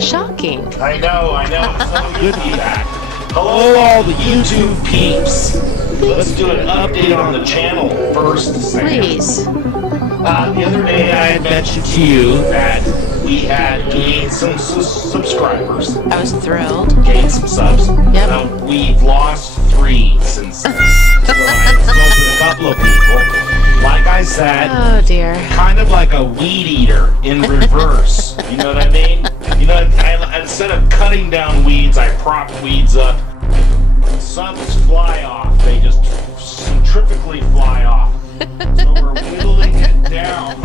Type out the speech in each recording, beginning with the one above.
Shocking. I know. It's so good to be back. Hello, all the YouTube peeps. Let's do an update on the channel first, Sam. Please. The other day I had mentioned to you that we had gained some subscribers. I was thrilled. Gained some subs. Yep. We've lost 3 since then. So I spoke with a couple of people. Like I said, Oh dear. kind of like a weed eater in reverse. You know what I mean? You know, instead of cutting down weeds, I prop weeds up. Subs fly off. They just centrifugally fly off. So we're whittling it down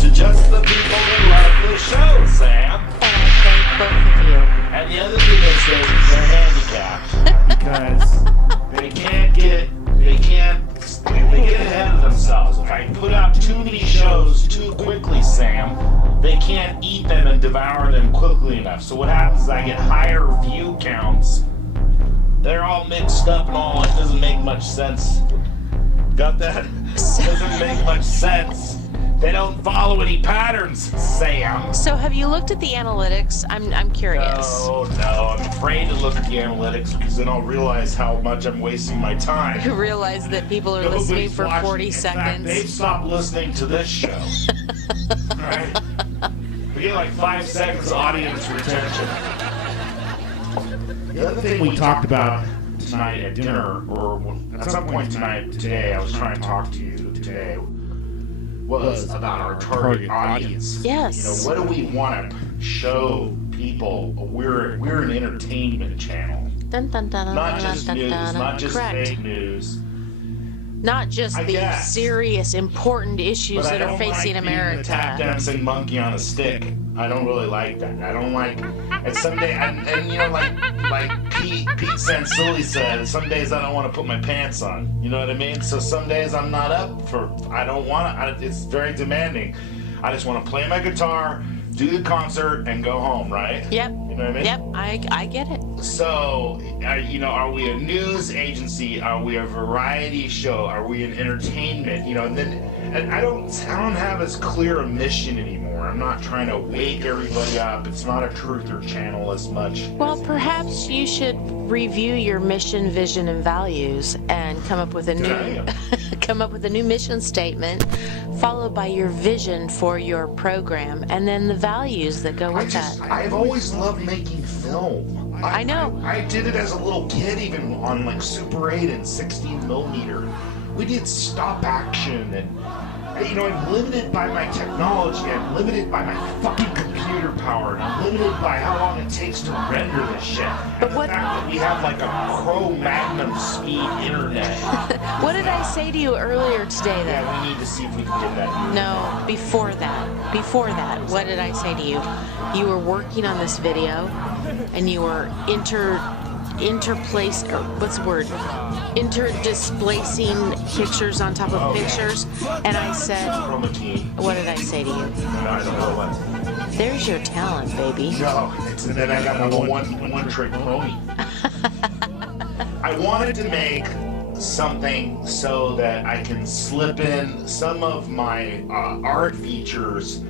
to just the people that love the show, Sam. And I thank both of you. And the other thing is they're handicapped because they get ahead of themselves. If I put out too many shows too quickly, Sam, they can't eat them and devour them quickly enough. So what happens is I get higher view counts. They're all mixed up and all. It doesn't make much sense. Got that? Doesn't make much sense. They don't follow any patterns, Sam. So have you looked at the analytics? I'm curious. No, I'm afraid to look at the analytics because then I'll realize how much I'm wasting my time. You realize that people are listening for 40 seconds. They've stopped listening to this show. Alright? We get like 5 seconds audience retention. The other thing we talked about tonight at dinner, or at some point today, I was trying to talk to you today, was about our target audience. Yes. You know, what do we want to show people? We're an entertainment channel. Dun, dun, dun, Not dun, just dun, news, dun, not just correct. fake news. Not just I the guess. serious, important issues But I that are don't facing like being the tap America. dancing monkey on a stick. I don't really like that. I don't like. And someday, and you know, like Pete Sansuli said, some days I don't want to put my pants on. You know what I mean? So some days I'm not up for. I don't want to. It's very demanding. I just want to play my guitar, do the concert, and go home. Right? Yep. You know what I mean? Yep. I get it. So, you know, are we a news agency? Are we a variety show? Are we an entertainment? You know, and I don't have as clear a mission anymore. I'm not trying to wake everybody up. It's not a truther channel as much. Well, perhaps you should review your mission, vision, and values, and come up with a new mission statement, followed by your vision for your program, and then the values that go with that. I've always loved making film. I know. I did it as a little kid, even on like Super 8 and 16 millimeter. We did stop action, and you know, I'm limited by my technology. I'm limited by my fucking computer power. And I'm limited by how long it takes to render this shit. But the what? fact that we have like a Cro-Magnon speed internet. What did I say to you earlier today, though? Yeah, we need to see if we can get that. No, before that, what did I say to you? You were working on this video, and you were interdisplacing pictures on top of pictures, and I said, what did I say to you? No, I don't know what. There's your talent, baby. No, and then I got another one trick pony. I wanted to make something so that I can slip in some of my art features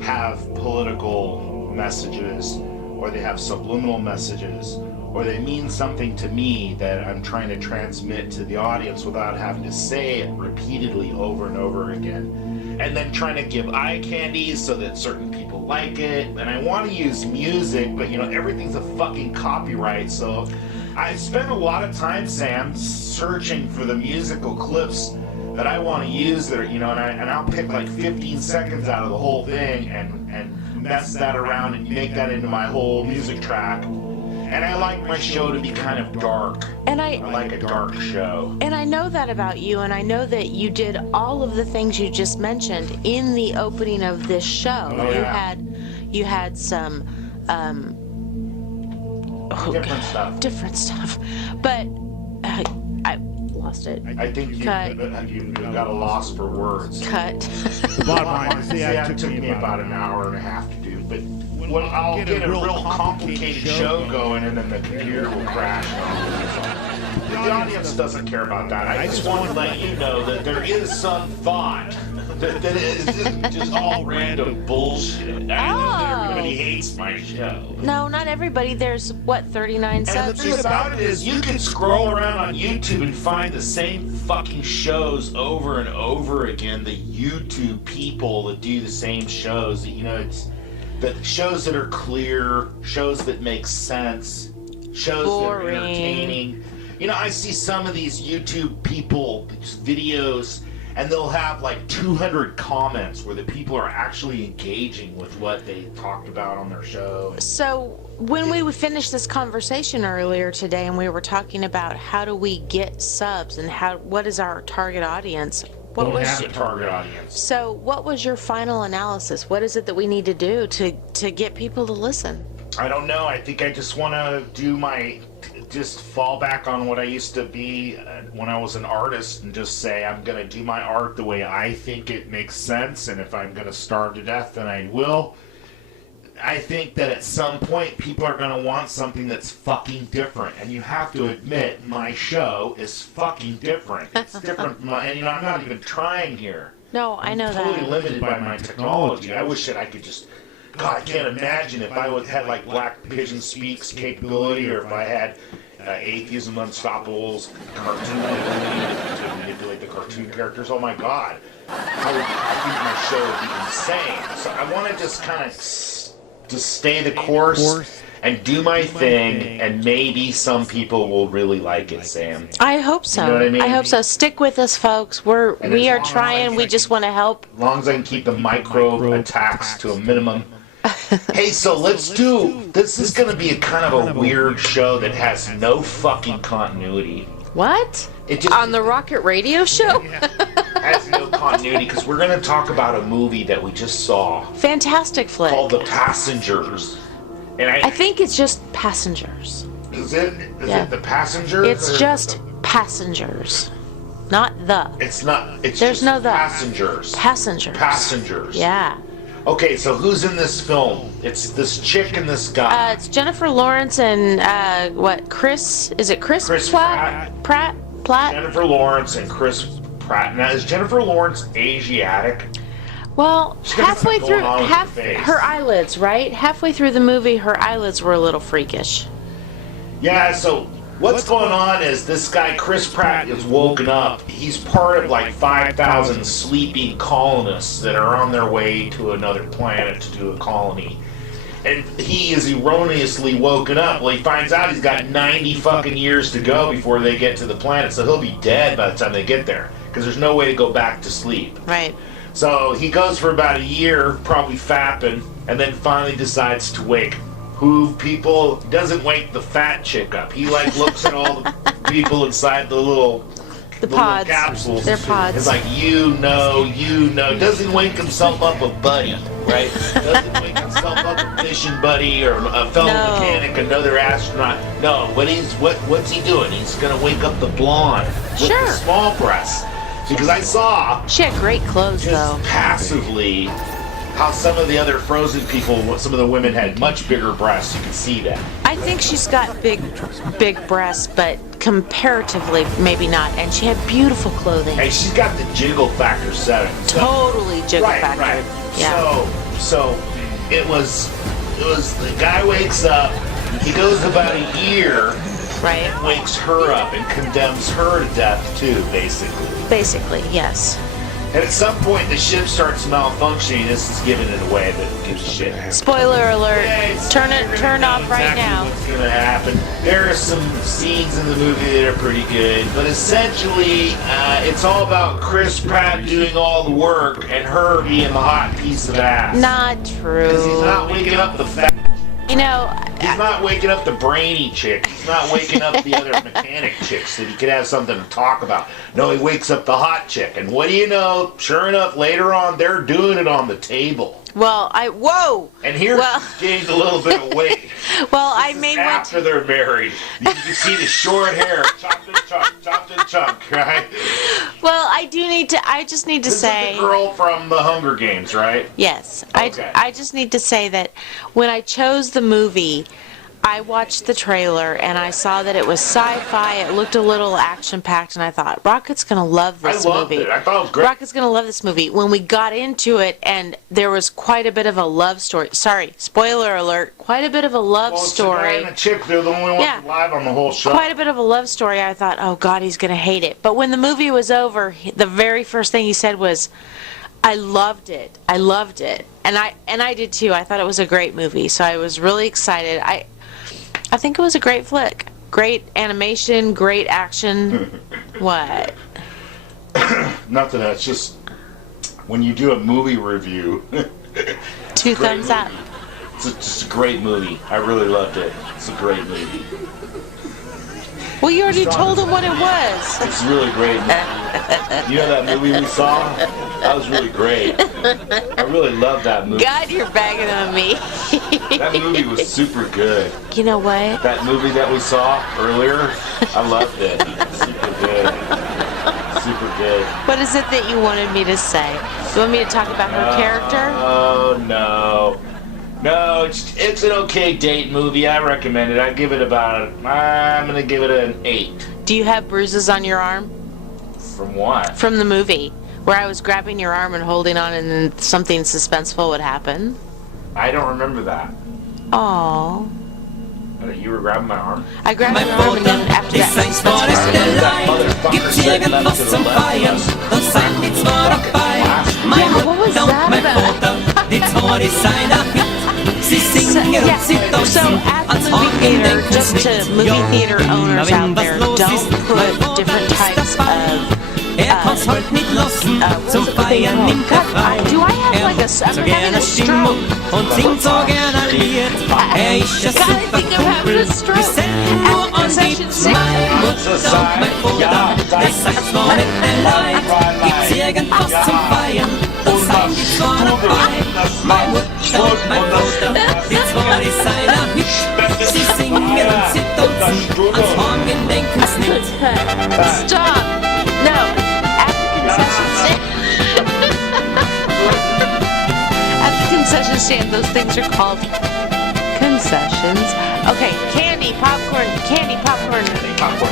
have political messages, or they have subliminal messages, or they mean something to me that I'm trying to transmit to the audience without having to say it repeatedly over and over again. And then trying to give eye candy so that certain people like it. And I want to use music, but you know, everything's a fucking copyright. So I spent a lot of time, Sam, searching for the musical clips that I want to use that are, you know, and I'll pick like 15 seconds out of the whole thing and mess that around and make that into my whole music track. And I like my show to be kind of dark. And I like a dark show. And I know that about you, and I know that you did all of the things you just mentioned in the opening of this show. Oh, yeah. You had some different stuff. But I lost it. I think you got a loss for words. Cut. The bottom line is, it took me about an hour and a half to do, but when I'll get a real complicated show going and then the computer will crash. The audience doesn't care about that. I just want to let you know that there is some thought That is just all random bullshit. I know everybody hates my show. No, not everybody. There's, what, 39 And the subs? thing about it is, you can scroll around on YouTube and find the same fucking shows over and over again. The YouTube people that do the same shows. You know, it's the shows that are clear, shows that make sense, shows that are entertaining. You know, I see some of these YouTube people videos, and they'll have like 200 comments where the people are actually engaging with what they talked about on their show. So when we finished this conversation earlier today, and we were talking about how do we get subs and what is our target audience? What was the target audience? So what was your final analysis? What is it that we need to do to get people to listen? I don't know. I think I just want to just fall back on what I used to be when I was an artist and just say I'm going to do my art the way I think it makes sense, and if I'm going to starve to death, then I will. I think that at some point people are going to want something that's fucking different, and you have to admit my show is fucking different. It's different from and you know, I'm not even trying here. No, I know that. I'm totally limited by my technology. I wish that I could just... God, I can't imagine if I had like Black Pigeon Speaks capability, or if I had Atheism Unstoppable's cartoon ability to manipulate the cartoon characters. Oh my God, I think my show would be insane. So I want to just kind of just stay the course and do my thing, and maybe some people will really like it, Sam. I hope so. You know what I mean? I hope so. Stick with us, folks. We are trying. We just want to help. As long as I can keep the microbe attacks to a minimum. Hey, so let's do... This is going to be a kind of a weird show that has no fucking continuity. What? It just, on the Rocket Radio Show? has no continuity, because we're going to talk about a movie that we just saw. Fantastic flick. Called The Passengers. And I think it's just Passengers. Is it? Is it The Passengers? It's just Passengers. Not the. It's not. It's There's just no the. Passengers. Passengers. Passengers. Yeah. Okay, so who's in this film? It's this chick and this guy. It's Jennifer Lawrence and Chris? Is it Chris Pratt? Pratt? Jennifer Lawrence and Chris Pratt. Now, is Jennifer Lawrence Asiatic? Well, halfway through, her eyelids, right? Halfway through the movie, her eyelids were a little freakish. Yeah, so what's going on is this guy, Chris Pratt, is woken up. He's part of like 5,000 sleeping colonists that are on their way to another planet to do a colony. And he is erroneously woken up. Well, he finds out he's got 90 fucking years to go before they get to the planet, so he'll be dead by the time they get there, because there's no way to go back to sleep. Right. So he goes for about a year, probably fapping, and then finally decides to wake. Who people doesn't wake the fat chick up. He like looks at all the people inside the little pods. Capsules. They're pods. It's like you know. Doesn't wake himself up a buddy, right? Doesn't wake himself up a fishing buddy or a fellow mechanic, another astronaut. No, what's he doing? He's gonna wake up the blonde with the small breasts. Because I saw she had great clothes though. Passively, how some of the other Frozen people, some of the women had much bigger breasts. You can see that. I think she's got big breasts, but comparatively maybe not. And she had beautiful clothing. Hey, she's got the jiggle factor setting. Totally jiggle factor. Right. Yeah. So it was the guy wakes up. He goes about a year. Right. Wakes her up and condemns her to death too, basically. Basically, yes. And at some point, the ship starts malfunctioning. This is giving it away, but who gives a shit? Spoiler alert! Yeah, turn off right now. What's gonna happen? There are some scenes in the movie that are pretty good, but essentially, it's all about Chris Pratt doing all the work and her being the hot piece of ass. Not true. Because he's not waking up the fat. You know, he's not waking up the brainy chick. He's not waking up the other mechanic chicks that he could have something to talk about. No, he wakes up the hot chick. And what do you know? Sure enough, later on, they're doing it on the table. Well, whoa! And here he's gained a little bit of weight. Well, after they're married. You can see the short hair, chopped and chunk, right? Well, I just need to say. This is the girl from the Hunger Games, right? Yes. Okay. I just need to say that when I chose the movie, I watched the trailer and I saw that it was sci-fi. It looked a little action-packed, and I thought, Rocket's going to love this movie. I loved it. I thought it was great. Rocket's going to love this movie. When we got into it, and there was quite a bit of a love story. Sorry, spoiler alert. Quite a bit of a love story. It's a guy and a chick. They're the only ones alive on the whole show. Quite a bit of a love story. I thought, oh, God, he's going to hate it. But when the movie was over, the very first thing he said was, I loved it. I loved it. And I did too. I thought it was a great movie. So I was really excited. I think it was a great flick. Great animation, great action. What? Nothing. It's just when you do a movie review. 2 thumbs up. It's just a great movie. I really loved it. It's a great movie. Well, you already told him what it was. It's really great. You know that movie we saw? That was really great. I really loved that movie. God, you're bagging on me. That movie was super good. You know what? That movie that we saw earlier, I loved it. Super good. Super good. What is it that you wanted me to say? You want me to talk about her character? Oh, no. No, it's an okay date movie. I recommend it. I'm going to give it an 8. Do you have bruises on your arm? From what? From the movie, where I was grabbing your arm and holding on and then something suspenseful would happen. I don't remember that. Aww. You were grabbing my arm? I grabbed your arm and then after that what was that about? So at the movie theater, just to movie theater owners out there, don't put different types of what's it called? Do I have like I'm having a stroke. I think I'm having a stroke. At concession Stop. No. At the concession stand, those things are called concessions. Okay, candy, popcorn. Popcorn.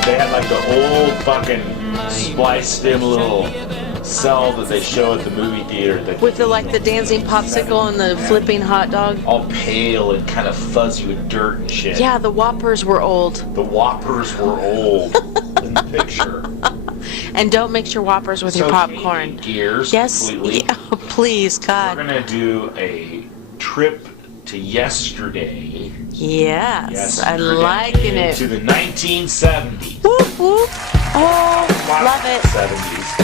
They had like the old fucking spliced in little cell that they show at the movie theater. With the dancing popsicle and the flipping hot dog. All pale and kind of fuzzy with dirt and shit. Yeah, the Whoppers were old. The Whoppers were old in the picture. And don't mix your Whoppers with your popcorn. Gears. Yes. Completely. Yeah, please, God. We're gonna do a trip to yesterday. Yes, I'm liking it. To the 1970s. Whoop whoop. Oh, love it. 70s.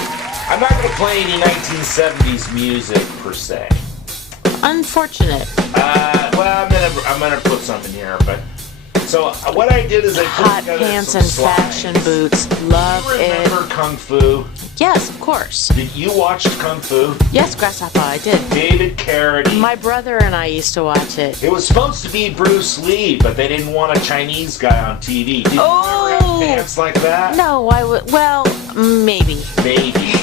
I'm not gonna play any 1970s music per se. Unfortunate. Well, I'm gonna put some in here, but. So what I did is I put hot together pants some and slides. fashion boots. Love you remember it. Kung Fu? Yes, of course. Did you watch Kung Fu? Yes, Grasshopper, I did. David Carradine. My brother and I used to watch it. It was supposed to be Bruce Lee, but they didn't want a Chinese guy on TV. Did you wear pants like that? No, I would. Well, maybe. Maybe.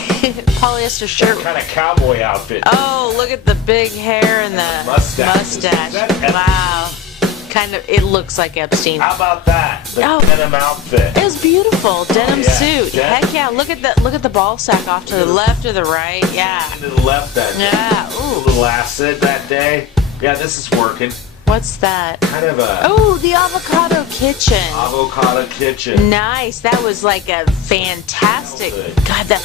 Polyester shirt. Kind of cowboy outfit. Oh, look at the big hair and the mustache. Wow. Kind of, it looks like Epstein. How about that? The denim outfit. It was beautiful. Denim suit. Heck yeah. Look at the ball sack off to the left or the right. Yeah. To the left that day. Yeah. Ooh. A little acid that day. Yeah, this is working. What's that? Kind of a... Oh, the avocado kitchen. Avocado kitchen. Nice. That was like a fantastic... God, that...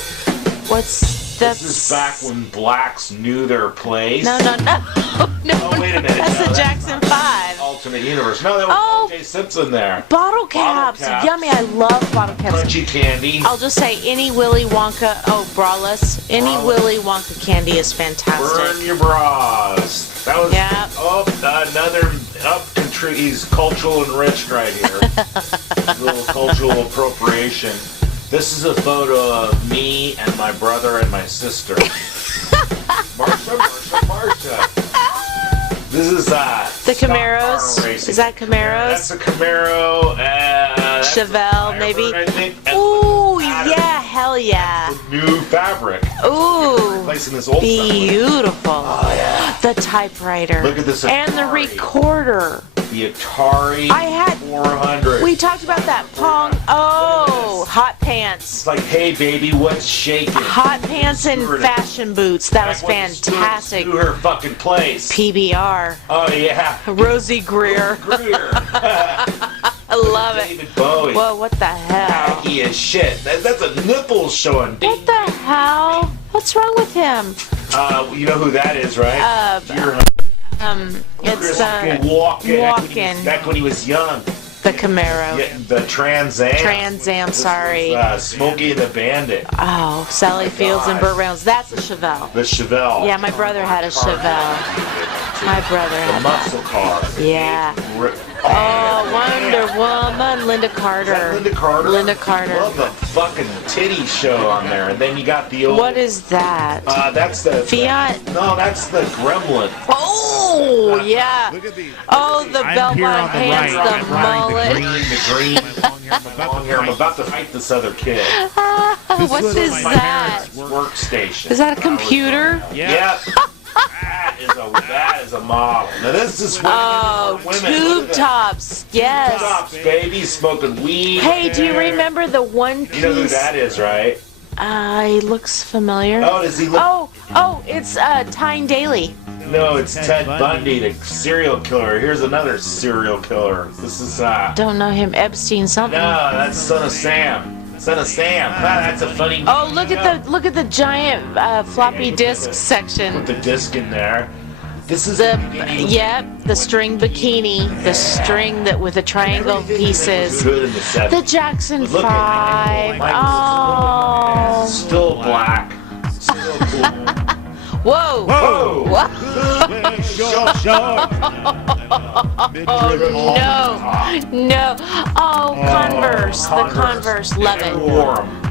This is back when blacks knew their place. No. Oh, wait a minute. That's the Jackson 5. Alternate universe. No, there was O.J. Simpson there. Bottle caps. Yummy. I love bottle caps. Crunchy candy. I'll just say any Willy Wonka... Oh, braless. Any Willy Wonka candy is fantastic. Burn your bras. That was another up-country. He's cultural enriched right here. Little cultural appropriation. This is a photo of me and my brother and my sister. Marsha. This is the Camaros. Is that Camaros? That's a Camaro. Chevelle, maybe. I think. Ooh, yeah, hell yeah. New fabric. Ooh, replacing this old beautiful. Oh yeah. The typewriter. Look at this. And the recorder. the Atari I had 400. We talked about that Pong. Oh, hot pants. It's like, hey baby, what's shaking? Hot pants and fashion boots. That was fantastic. To her fucking place. PBR. Oh yeah. Rosie Greer. I love it. David Bowie. Whoa, what the hell? He is shit. That's a nipple showing. What the hell? What's wrong with him? You know who that is, right? It's Walken. Back when he was young. The Camaro. Yeah, the Trans Am. Trans Am, sorry. Smokey and the Bandit. Oh, Sally Fields and Burt Reynolds. That's a Chevelle. The Chevelle. Yeah, my brother had a Chevelle. My brother had the muscle car. Yeah. Oh, Wonder Woman, Linda Carter. Is that Linda Carter? Linda Carter. I love the fucking titty show on there. And then you got the old... What is that? That's the... Fiat? No, that's the Gremlin. Oh, yeah. Oh, the bell-bottom pants, the mullet. The green. Long hair. I'm about to fight this other kid. What is that? Workstation. Is that a computer? Yep. That is a model. Now this is women. Tube tops. Yes. Tube tops, baby, smoking weed. Hey, do you remember the one piece? You know who that is, right? He looks familiar. Oh, does he look? Oh, it's Tyne Daly. No, it's Ted Bundy, the serial killer. Here's another serial killer. This is Don't know him. Epstein something. No, that's Son of Sam. Son of Sam. That's a funny. Oh, look at the giant floppy disk section. Put the disc in there. This is the string bikini, the string that with the triangle pieces. The Jackson 5. Oh. Still black. Still cool. Whoa! Whoa! No. Oh, Converse. The Converse. Love it.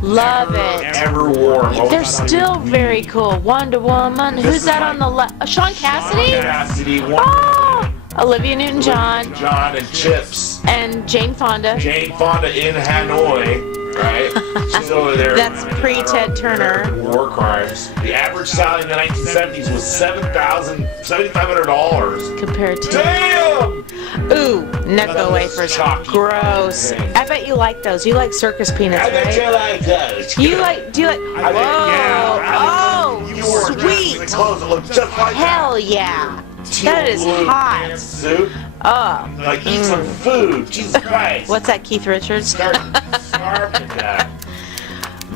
Love it. Ever warm. They're still very cool. Wonder Woman. Who's that on the left? Sean Cassidy? Oh! Olivia Newton-John. John and Chips. And Jane Fonda. Jane Fonda in Hanoi. Right? She's over there. That's pre-Ted Turner. War crimes. The average salary in the 1970s was $7,500. Compared to... Damn! Ooh, Necco wafers. Gross. I bet you like those. You like circus peanuts, right? I bet you like those. Do you like... Whoa! Oh, sweet. Hell yeah. That is hot. Soup. Oh. Like, eat some food. Jesus Christ. What's that, Keith Richards? Starving to death.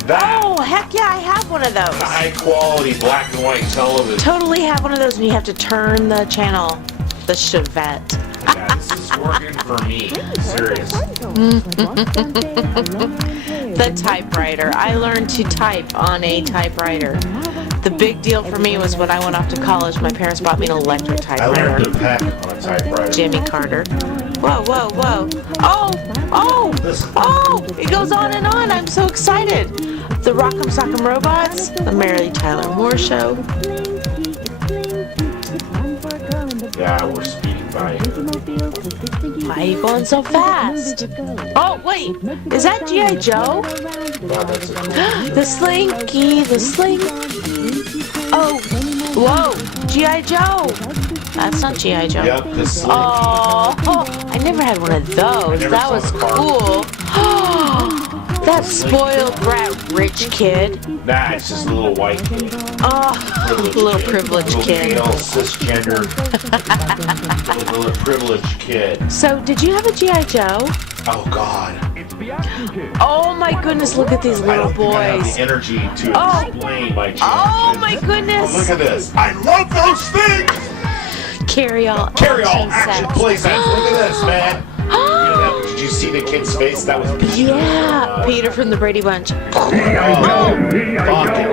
Oh, heck yeah, I have one of those. High quality black and white television. Totally have one of those, and you have to turn the channel. The Chevette. Yeah, this is working for me. Serious. The typewriter. I learned to type on a typewriter. The big deal for me was when I went off to college, my parents bought me an electric typewriter. I learned to peck on a typewriter. Jimmy Carter. Whoa. Oh! It goes on and on. I'm so excited. The Rock'em Sock'em Robots. The Mary Tyler Moore Show. Yeah, we're speeding by. Why are you going so fast? Oh, wait. Is that G.I. Joe? The Slinky, the Slink. Oh, whoa. G.I. Joe. That's not G.I. Joe. Yep, the Slink. Oh, I never had one of those. That was cool. That spoiled brat rich kid. Nah, it's just a little white kid. Oh, little privileged kid. Little cisgender. little privileged kid. So, did you have a G.I. Joe? Oh, God. Oh, my goodness, look at these little boys. I have the energy to explain my G.I. Oh, my goodness. Oh, look at this. I love those things! Carry-all action play sets. Look at this, man. Did you see the kid's face? That was Peter. Yeah, Peter from the Brady Bunch. Fucking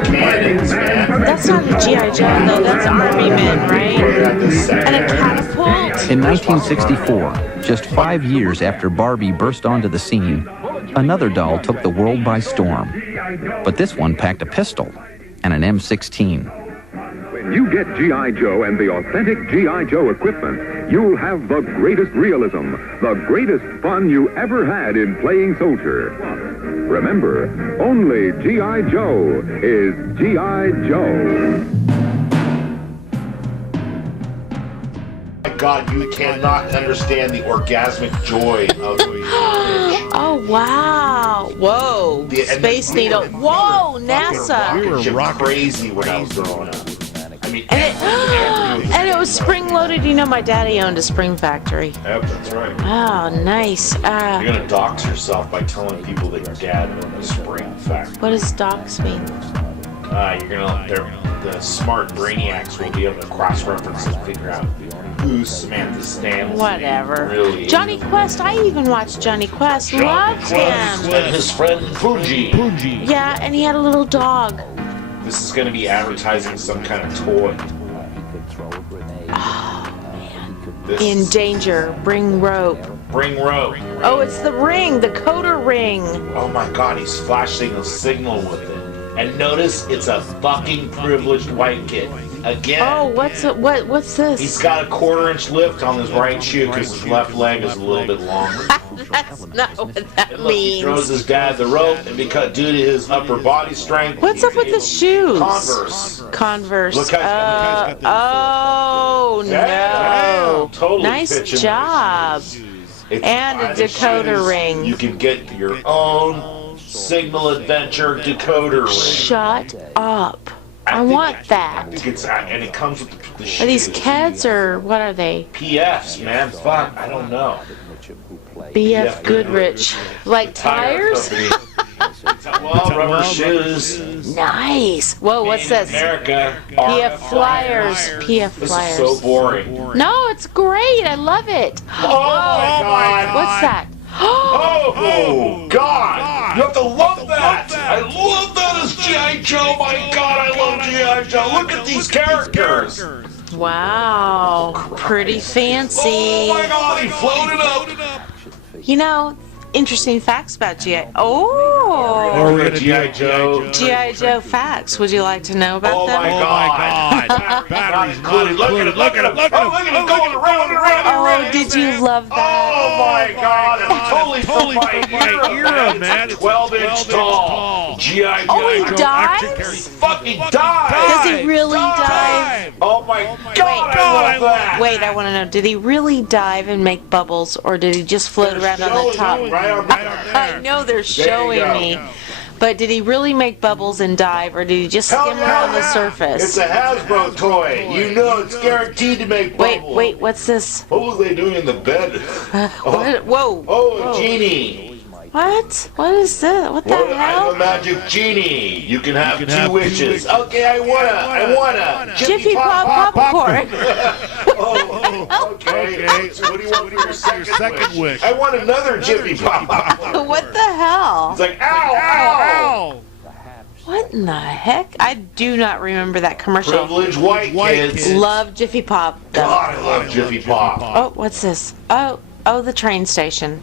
cannons, man. That's not a G.I. Joe, though. That's Army Men, right? And a catapult. In 1964, just 5 years after Barbie burst onto the scene, another doll took the world by storm. But this one packed a pistol and an M16. When you get G.I. Joe and the authentic G.I. Joe equipment, you'll have the greatest realism, the greatest fun you ever had in playing soldier. Remember, only G.I. Joe is G.I. Joe. God, you cannot understand the orgasmic joy of the Oh, wow. Whoa. Space Needle. Whoa, NASA. We were crazy when I was growing up. I mean, And it was spring-loaded. You know, my daddy owned a spring factory. Yep, that's right. Oh, nice. You're going to dox yourself by telling people that your dad owned a spring factory. What does dox mean? The smart brainiacs will be able to cross-reference and figure out who Samantha Stanley Whatever. really is. Johnny Quest. I even watched Johnny Quest. Loved him. And his friend Fuji. Yeah, and he had a little dog. This is going to be advertising some kind of toy. In danger. Bring rope. Bring rope. Oh, it's the ring. The coder ring. Oh my God, he's flashing a signal with it. And notice it's a fucking privileged white kid. Again. Oh, what's this? He's got a 1/4-inch lift on his right shoe because his left leg is a little bit longer. That's not what that And look, he throws his dad the rope, and because due to his upper body strength, What's up with the shoes? Converse. Look how he's oh no! Totally Nice pitching job. And a decoder ring. You can get your own Signal Adventure decoder ring. Shut up! I want that. And it comes with the shoes. Are these Keds or what are they? PFs, man. Fuck, I don't know. BF Goodrich. Like tires? Well, rubber shoes. Nice. Whoa, what's this? America. PF Flyers. PF This Flyers. is so boring. No, it's great. I love it. Oh my God. What's that? Oh God! You have to love that! I love that as G.I. Joe! My God, I love G.I. Joe! Look at these characters! Wow. Pretty fancy. Oh my God, he floated up! You know, interesting facts about G.I. Oh! Or we're gonna G.I. Joe. G.I. Joe facts. Would you like to know about them? Oh my God! Batteries not included. Look at him! Look at him going around and around and around! Oh, did you love that? Oh my God! It's totally from my era, man. 12-inch tall. G.I. Joe. Oh, he dives? He fucking dives! Does he really dive? Oh my God, I love that! Wait, I want to know. Did he really dive and make bubbles, or did he just float around on the top? Right on I know they're showing me. But did he really make bubbles and dive, or did he just skim around the surface? It's a Hasbro toy. You know it's guaranteed to make bubbles. Wait, what's this? What was they doing in the bed? Whoa. Oh, a genie. What? What is this? What the hell? I'm a magic genie. You can have two wishes. Okay, I wanna. Jiffy Pop popcorn. Okay. So what do you want for your second wish? I want another Jiffy Pop popcorn. What the hell? It's like, ow. What in the heck? I do not remember that commercial. Privileged white kids. Love Jiffy Pop. Though. God, I love Jiffy Pop. Oh, what's this? Oh, the train station.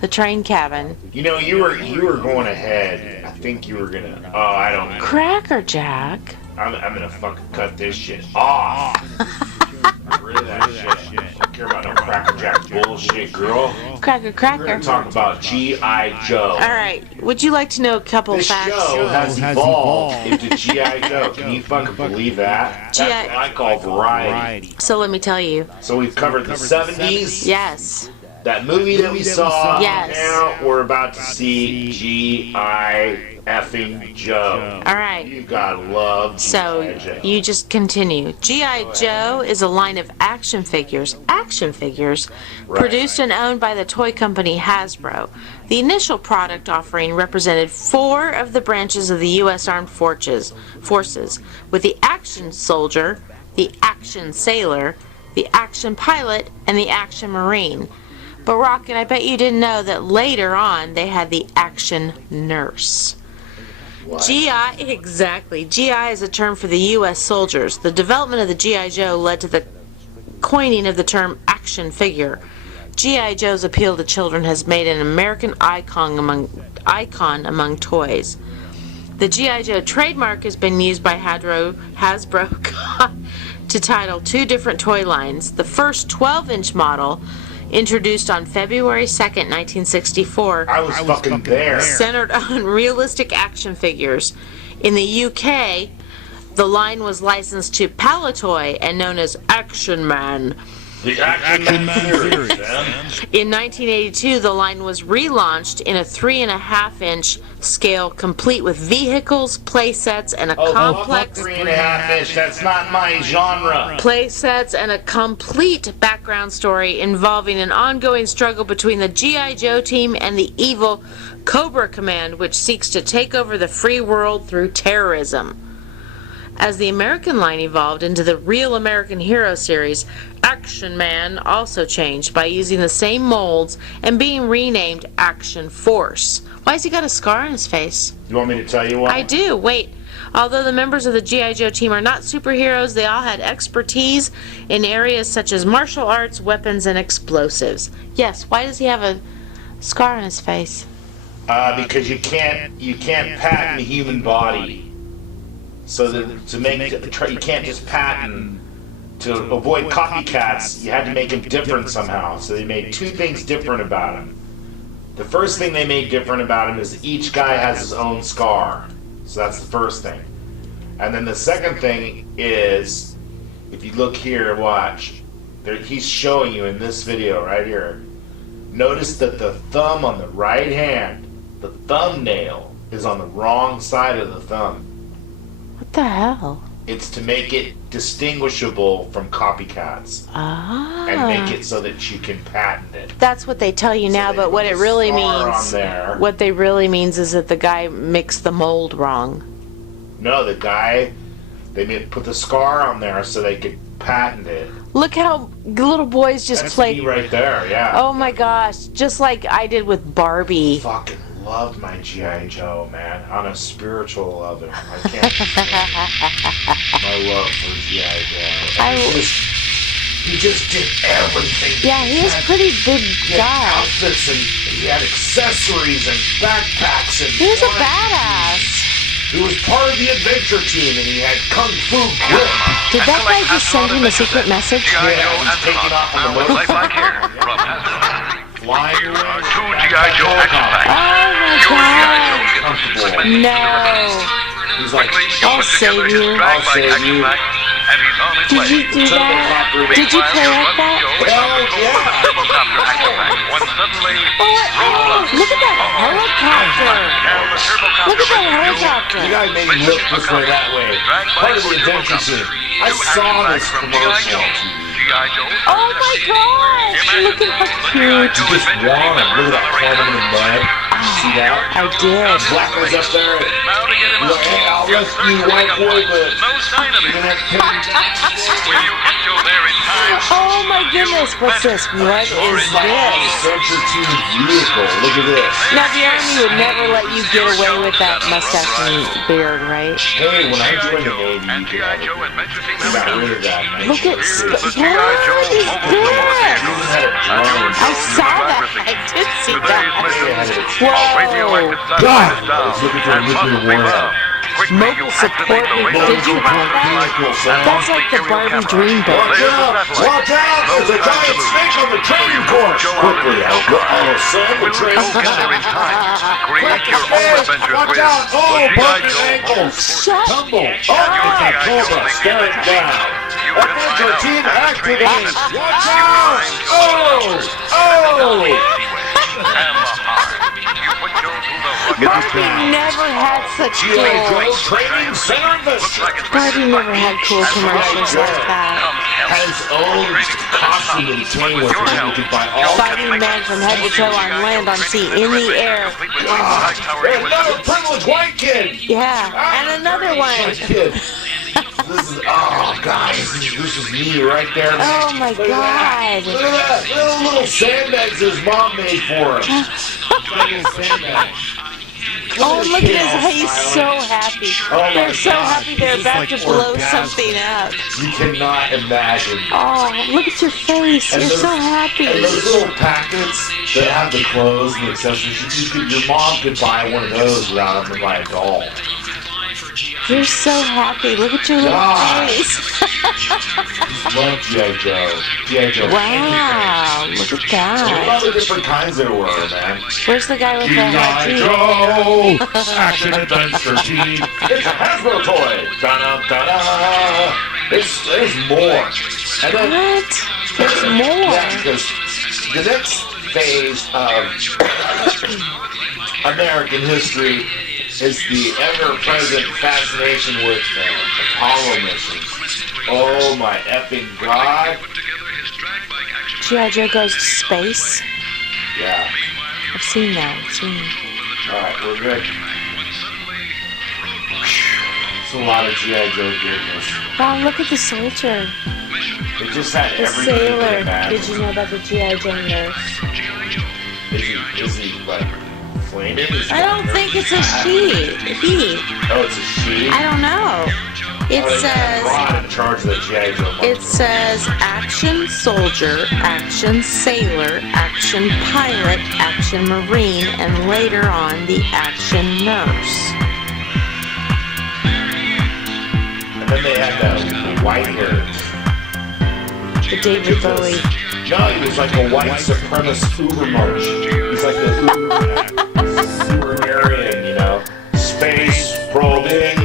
The train cabin. You know, you were going ahead. I think you were gonna. Oh, I don't know. Cracker Jack. I'm gonna fucking cut this shit off. Get rid of that shit. I don't care about no Cracker Jack bullshit, girl. Cracker. We're gonna talk about G.I. Joe. All right. Would you like to know a couple This facts? show has evolved into G.I. Joe. Can you fucking believe that? That's what I call variety. So let me tell you. So we've covered the 70s. Yes. That movie that we saw. Yes. Now we're about to see G.I. effing Joe. All right. You gotta love So G.I. Joe. you just continue. G.I. Joe is a line of action figures, produced and owned by the toy company Hasbro. The initial product offering represented 4 of the branches of the U.S. Armed Forces, with the Action Soldier, the Action Sailor, the Action Pilot, and the Action Marine. But Rocket, I bet you didn't know that later on they had the Action Nurse. GI, exactly. GI is a term for the U.S. soldiers. The development of the G.I. Joe led to the coining of the term action figure. G.I. Joe's appeal to children has made an American icon among toys. The G.I. Joe trademark has been used by Hasbro to title 2 different toy lines. The first 12-inch model, introduced on February 2nd, 1964. I was fucking there. Centered on realistic action figures. In the UK, the line was licensed to Palitoy and known as Action Man. The Action Man series, man. In 1982, the line was relaunched in a 3.5-inch scale, complete with vehicles, play sets, and a complex 3.5 inch. That's not my genre. play sets and a complete background story involving an ongoing struggle between the G.I. Joe team and the evil Cobra Command, which seeks to take over the free world through terrorism. As the American line evolved into the Real American Hero series, Action Man also changed by using the same molds and being renamed Action Force. Why has he got a scar on his face? You want me to tell you why? I do. Wait. Although the members of the G.I. Joe team are not superheroes, they all had expertise in areas such as martial arts, weapons, and explosives. Yes, why does he have a scar on his face? Because you can't patent the human body. So that you can't just patent to avoid copycats. You had to make him different somehow. So they made two things different about him. The first thing they made different about him is each guy has his own scar. So that's the first thing. And then the second thing is, if you look here, watch. He's showing you in this video right here. Notice that the thumb on the right hand, the thumbnail, is on the wrong side of the thumb. What the hell? It's to make it distinguishable from copycats. Ah. And make it so that you can patent it. That's what they tell you now, they but put what the it really scar means, on there. what they really means is that the guy mixed the mold wrong. No, they put the scar on there so they could patent it. Look how little boys just That's play. me right there, yeah. Oh my gosh, just like I did with Barbie. Fucking loved my G.I. Joe, man. On a spiritual level. I can't explain my love for G.I. Joe. He just did everything. Yeah, he was a pretty big He had guy. outfits and he had accessories and backpacks and He was a badass. He was part of the adventure team and he had kung fu grip. Did that guy just send him a secret message? Yeah, he's taking off on the motorcycle. Flying around. Two G.I. Joe action packs. Oh my god. No. He's like, I'll save you. I'll save you. Did you do that? Did you play like that? Hell yeah. Oh, look at that helicopter. Look at that helicopter. You guys made me look this way, that way. Part of the adventure team. I saw this commercial. Oh my gosh. Look at how cute. You just want him. Look at that climbing in the mud. See that? I did. Black guy's up there. He's like, hey, I'll rescue you, white boy, but you're gonna have to pay me. Oh my goodness. What's this? What is this? Adventure team vehicle. Look at this. Now the Army would never let you get away with that mustache and beard, right? Hey, when I joined the Navy, you could have it. We got rid of that. Man. Look at what is this? I saw that. I did see that. Whoa. God! I was looking for a nuclear warhead. Mobile support. Did you have that? That's like the Barbie dream boat. Watch out! Watch out! There's a giant snake on the training course! Quickly, I'll send the training course. Create your own adventure Watch with out! Oh, the G.I. broken Joe. ankles! Shut Tumble! Oh, Cobra, staring down! Adventure team activate! Watch out! Oh! Oh! Barbie never had such G.I. Joe cool. Training Center District! Barbie never had cool commercials like that. Has its own costume and chain with it. You can buy all Fighting men from head to toe on land, on sea, in the air. another privileged white kid! Yeah, and another one. White kid. This is, oh god, this is me right there. Oh my Look at that. god. Look at that. Look at the little sandbags his mom made for him. Little sandbags. Oh, look at his, he's so happy. my They're so God. happy they're about to blow something up. You cannot imagine. Oh, look at your face. You're so happy. And those little packets that have the clothes and the accessories, your mom could buy one of those without having to buy a doll. You're so happy. Look at your little God. face. Love G.I. Joe. G.I. Joe. Wow, look at What that. all the different kinds there were, man? Where's the guy with the high G.I. teeth? Joe! Action Adventure Team! It's a Hasbro toy! Da-da-da-da! There's more. And then, What? There's more. Yeah, because the next phase of American history is the ever-present fascination with Apollo missions. Oh my effing God. G.I. Joe goes to space. Yeah. I've seen that. Alright, we're good. It's a lot of G.I. Joe goodness. Wow, look at the soldier. It just had The everything you could sailor. imagine. Did you know about the G.I. Joe nurse? Is he like flaming? I don't think it's a she. He. Oh, it's a she? I don't know. It says... Ron in charge of the G.I. Joe. It says action soldier, action sailor, action pilot, action marine, and later on the action nurse. And then they had the white hair. The David Bowie. No, he was like a white supremacist ubermensch. He's like the Supernarian, you know. Space probing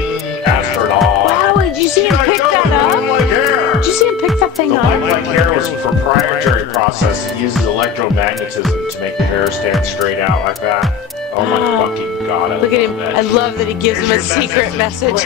astronaut. Wow, did you see him pick that up? Did you see him pick that thing The up? white hair was a proprietary process. It uses electromagnetism to make the hair stand straight out like that. Oh my fucking God. Look at him. I love that he gives him a secret message.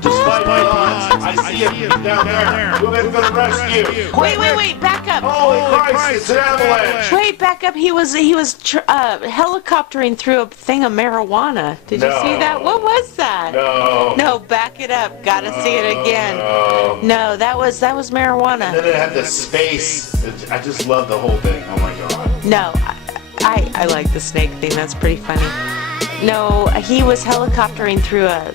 Despite my odds, I see him down there. Move in for the rescue. Wait, back up. Holy Christ, it's an avalanche. Wait, back up. He was helicoptering through a thing of marijuana. Did you see that? What was that? No, back it up. Gotta see it again. No, that was marijuana. And then it had the space. I just love the whole thing. Oh my God. No, I like the snake thing. That's pretty funny. No, he was helicoptering through a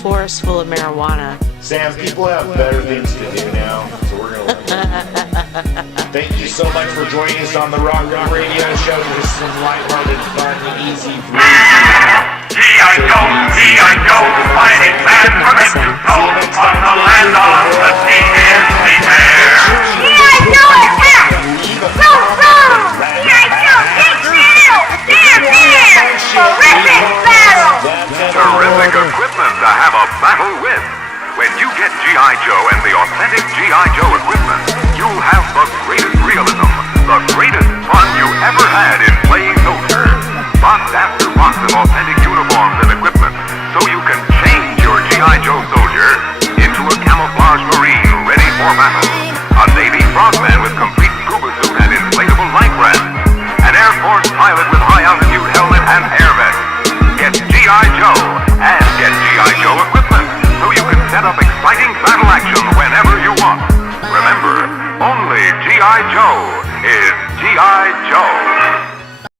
forest full of marijuana. Sam, people have better things to do now, so we're gonna let Thank you so much for joining us on the Rock Rock Radio Show. This is some lighthearted, fun, easy, breezy. G.I. Joe, fighting man, coming to on the land of the sea.